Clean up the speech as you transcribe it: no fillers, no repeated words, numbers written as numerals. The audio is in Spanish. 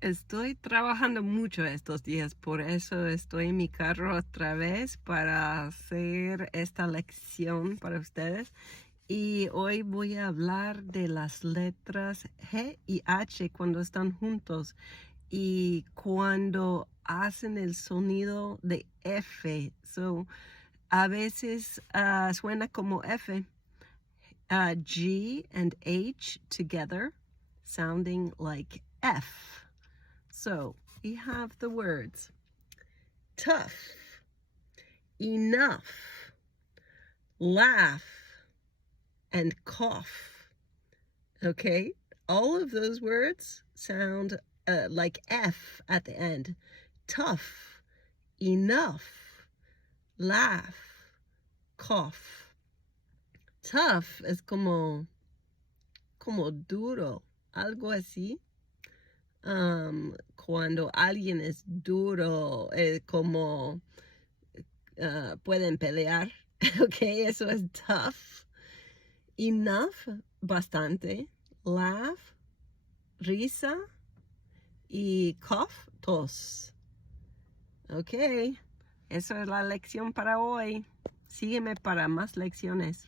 Estoy trabajando mucho estos días, por eso estoy en mi carro otra vez para hacer esta lección para ustedes. Y hoy voy a hablar de las letras G y H cuando están juntos y cuando hacen el sonido de F. A veces suena como F. G and H together, sounding like F. So we have the words tough, enough, laugh, and cough. Okay, all of those words sound like F at the end. Tough, enough, laugh, cough. Tough es como duro, algo así. Cuando alguien es duro, como pueden pelear, ok, eso es tough. Enough, bastante. Laugh, risa. Y cough, tos. Ok, eso es la lección para hoy. Sígueme para más lecciones.